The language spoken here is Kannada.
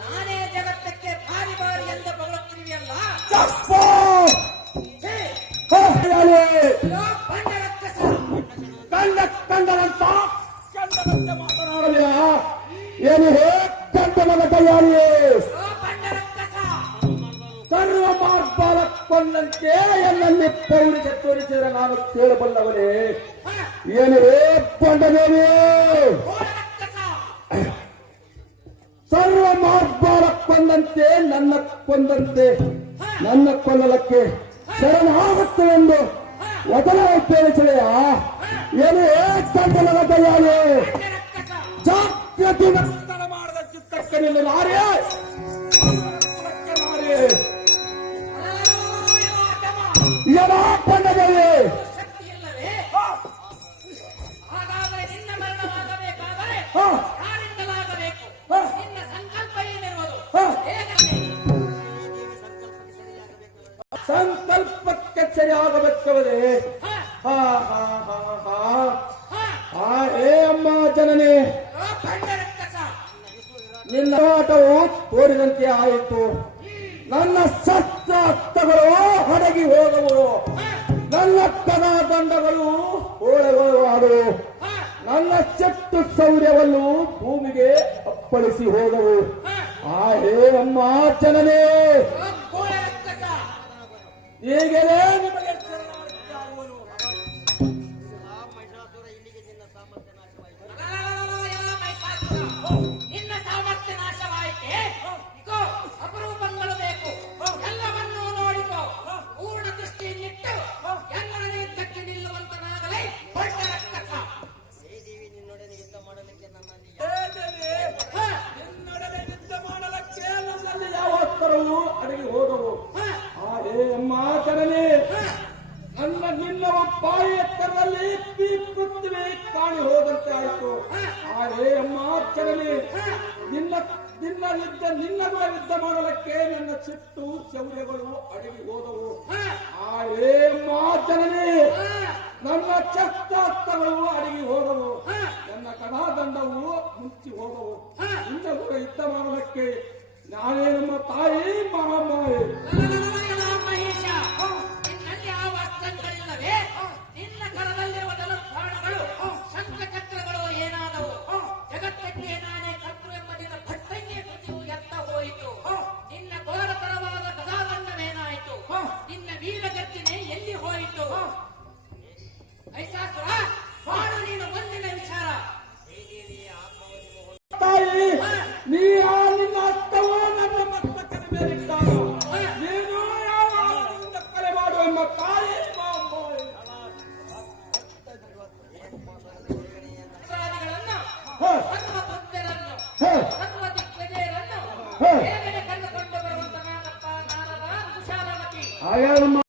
ನಾನೇ ಜಗತ್ತಕ್ಕೆ ಭಾರಿ ಭಾರಿ ಎಂದು ಬಗಳುತ್ತಿರುವೆಯಲ್ಲ. ಕಂಡಂತ ಮಾತನಾಡಲಿಲ್ಲ. ಏನು ಕಂಡನ ಕೈಯಾಳಿಯೇ ಸರ್ವ ಮಾರ್ಪಾಲ ಕೊಂದಂತೆ ಎನ್ನಲ್ಲಿ ಪೌರಿಕೆ ತೋರಿಸಿದರೆ ನಾನು ಕೇಳಬಲ್ಲವನೇ. ಏನು ಕೊಂಡನೇನೆ ಸರ್ವ ಮಾರ್ಪಾಲ ಕೊಂದಂತೆ ನನ್ನ ಕೊಂದಂತೆ ನನ್ನ ಕೊಲ್ಲಲಕ್ಕೆ ಶರಣಾಗುತ್ತೆ ಎಂದು ವಚನ ಉಪಯೋಗಿಸಲೆಯ ಏನು ಕಂಡನ ಕೈಯಾಳಿ ಜಾಗೃತಿ ಮಾಡದ ಚಿತ್ತಕ್ಕನಿಲ್ಲ ನಾರೇ ಹಾಗಾದರೆ ನಿನ್ನ ಮರಣವಾಗಬೇಕಾದರೆ ಯಾರಿಂದಲಾಗಬೇಕು? ನಿನ್ನ ಸಂಕಲ್ಪ ಏನಿರುವುದು? ಸಂಕಲ್ಪಕ್ಕೆ ಸರಿಯಾಗಬೇಕವರೇ. ಹೇ ಅಮ್ಮ ಜನನಿ, ನಿನ್ನ ಆಟವು ತೋರಿದಂತೆ ಆಯಿತು. ನನ್ನ ಶಸ್ತ್ರಾಸ್ತ್ರಗಳು ಹೊರಗಿ ಹೋದವು, ನನ್ನ ಕದಾದಂಡಗಳು ಓಡಾಡುವು, ನನ್ನ ಚೆಟ್ಟು ಶೌರ್ಯವನ್ನು ಭೂಮಿಗೆ ಅಪ್ಪಳಿಸಿ ಹೋದವು. ಹೇ ಅಮ್ಮ ಜನನೇ, ಈಗಲೇ ನಿಮಗೆ ನಿನ್ನ ಸಾಮರ್ಥ್ಯ ನಾಶವಾಯಿತೆ. ಅಪರೂಪಗಳು ಬೇಕು, ಎಲ್ಲವನ್ನೂ ನೋಡಿಕೋ. ಪೂರ್ಣ ದೃಷ್ಟಿಯನ್ನಿಟ್ಟು ಎಲ್ಲರ ಯುದ್ಧಕ್ಕೆ ನಿಲ್ಲುವಂತನಾಗಲೇ ದೊಡ್ಡ ರಕ್ಕಸ. ನಿನ್ನೊಡನೆ ಯುದ್ಧ ಮಾಡಲಿಕ್ಕೆ ನನ್ನಲ್ಲಿ ಯಾವ ಅಸ್ತ್ರವೂ ಅಡಗಿ ಹೋದವು. ಹೇ ಅಮ್ಮ ಜನನಿ, ನಿನ್ನವ ಬಾಯಿ ಎತ್ತರದಲ್ಲಿ ಪೃಥ್ವಿ ಕಾಣಿ ಹೋದಂತೆ ಆಯಿತು. ಹೇ ಅಮ್ಮ ಜನನಿ, ನಿನ್ನ ಕೂಡ ಯುದ್ಧ ಮಾಡಲಿಕ್ಕೆ ನನ್ನ ಸಿಟ್ಟು ಶೌರ್ಯಗಳು ಅಡಗಿ ಹೋದವು. ಹೇ ಅಮ್ಮ ಜನನಿ, ನನ್ನ ಶಸ್ತ್ರಾಸ್ತ್ರಗಳು ಅಡಗಿ ಹೋದವು, ನನ್ನ ಕಣಾದಂಡವು ಮುಚ್ಚಿ ಹೋದವು. ನಿನ್ನ ಕೂಡ ಯುದ್ಧ ಮಾಡಲಿಕ್ಕೆ ನಾನೇ ನಮ್ಮ ತಾಯಿ ಮಹಾಮಾಯಿ. ಮಹೇಶ, ನಿನ್ನಲ್ಲಿ ಯಾವ ಅಸ್ತ್ರಗಳಿಲ್ಲವೇ? ನಿನ್ನ ಕರದಲ್ಲಿರುವ ಧನುರ್ಬಾಣಗಳು ಶಂಖಚಕ್ರಗಳು ಏನಾದವು? ಜಗತ್ತಕ್ಕೆ ನಾನೇ ಕರ್ತೃ ಎಂಬ ನಿನ್ನ ಭಟ್ಟಂಗೆ ಕೃತಿಯು ಎತ್ತ ಹೋಯಿತು. ನಿನ್ನ ಘೋರತರವಾದ ಗದಾದಂಡವೇನಾಯಿತು? ನಿನ್ನ ವೀರಗರ್ಜನೆ ಎಲ್ಲಿ ಹೋಯಿತು? ಮಹಿಷಾಸುರ, ಮಾಡು ನೀನು ಮುಂದಿನ ವಿಚಾರ. ತಾಯಿ, ನಿನ್ನ ಹಸ್ತವೋ ನನ್ನ ಮಸ್ತಕದ ಮೇಲಿಟ್ಟಾಗ ನೀನು ಯಾವ ಕರೆ ಮಾಡುವ ಎಂಬ ತಾಯಿ ಅಪರಾಧಿಗಳನ್ನು, ಸರ್ವ ಭಕ್ತರನ್ನು